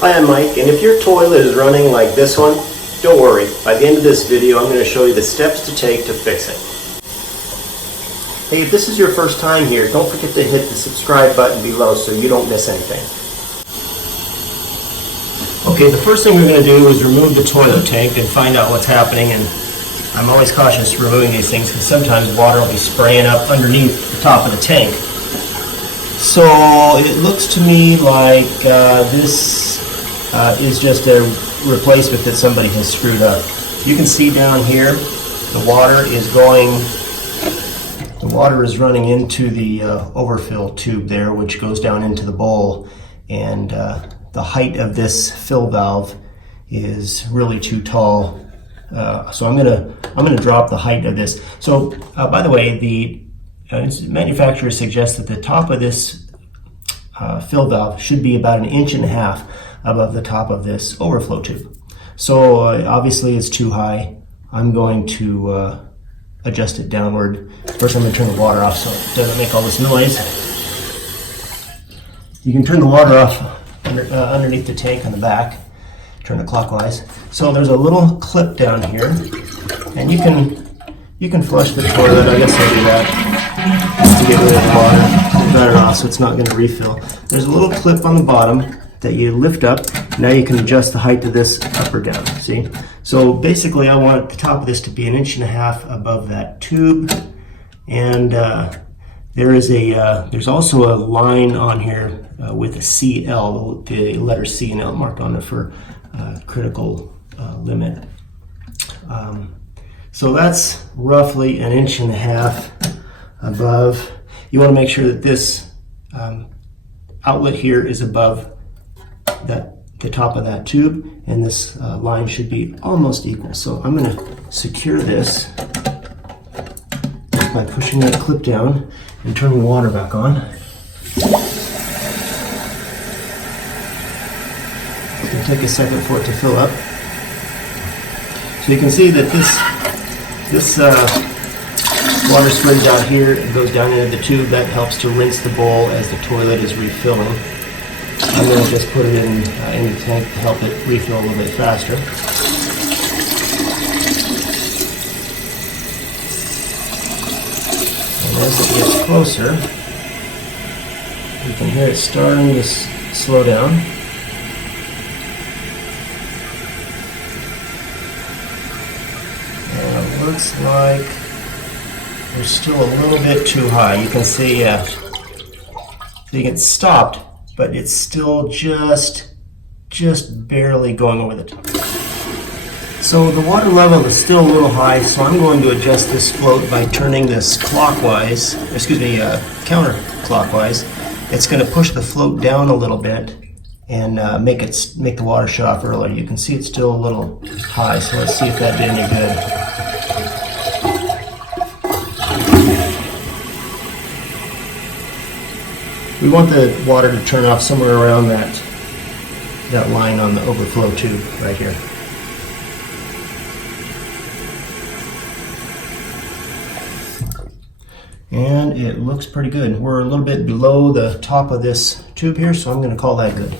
Hi, I'm Mike, and if your toilet is running like this one, don't worry. By the end of this video, I'm going to show you the steps to take to fix it. Hey, if this is your first time here, don't forget to hit the subscribe button below so you don't miss anything. Okay, the first thing we're going to do is remove the toilet tank and find out what's happening. And I'm always cautious removing these things because sometimes water will be spraying up underneath the top of the tank. So it looks to me like this is just a replacement that somebody has screwed up. You can see down here the water is running into the overfill tube there, which goes down into the bowl, and the height of this fill valve is really too tall. So I'm gonna drop the height of this. So by the way, the manufacturer suggests that the top of this fill valve should be about 1.5 inches above the top of this overflow tube. So obviously it's too high. I'm going to adjust it downward. First I'm going to turn the water off so it doesn't make all this noise. You can turn the water off underneath the tank on the back. Turn it clockwise. So there's a little clip down here, and you can flush the toilet. I guess I'll do that just to get rid of the water. It's better off so it's not going to refill. There's a little clip on the bottom that you lift up. Now you can adjust the height of this up or down. See? So basically I want the top of this to be 1.5 inches above that tube, and there's also a line on here with a CL, the letter C and L marked on it for critical limit. So that's roughly 1.5 inches above. You want to make sure that this outlet here is above the top of that tube, and this line should be almost equal. So I'm going to secure this by pushing that clip down and turning the water back on. It'll take a second for it to fill up. So you can see that this water sprays out here and goes down into the tube. That helps to rinse the bowl as the toilet is refilling. I'm going to just put it in the tank to help it refill a little bit faster. And as it gets closer, you can hear it starting to slow down. And it looks like we're still a little bit too high. You can see it stopped, but it's still just barely going over the top. So the water level is still a little high, so I'm going to adjust this float by turning this counterclockwise. It's going to push the float down a little bit and make the water shut off earlier. You can see it's still a little high, so let's see if that did any good. We want the water to turn off somewhere around that line on the overflow tube right here. And it looks pretty good. We're a little bit below the top of this tube here, so I'm going to call that good.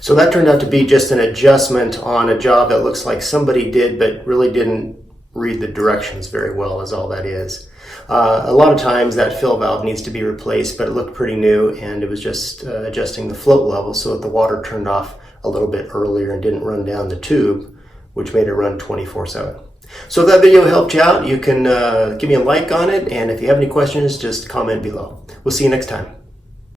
So that turned out to be just an adjustment on a job that looks like somebody did but really didn't read the directions very well, is all that is. A lot of times that fill valve needs to be replaced, but it looked pretty new, and it was just adjusting the float level so that the water turned off a little bit earlier and didn't run down the tube, which made it run 24/7. So if that video helped you out, you can give me a like on it, and if you have any questions, just comment below. We'll see you next time.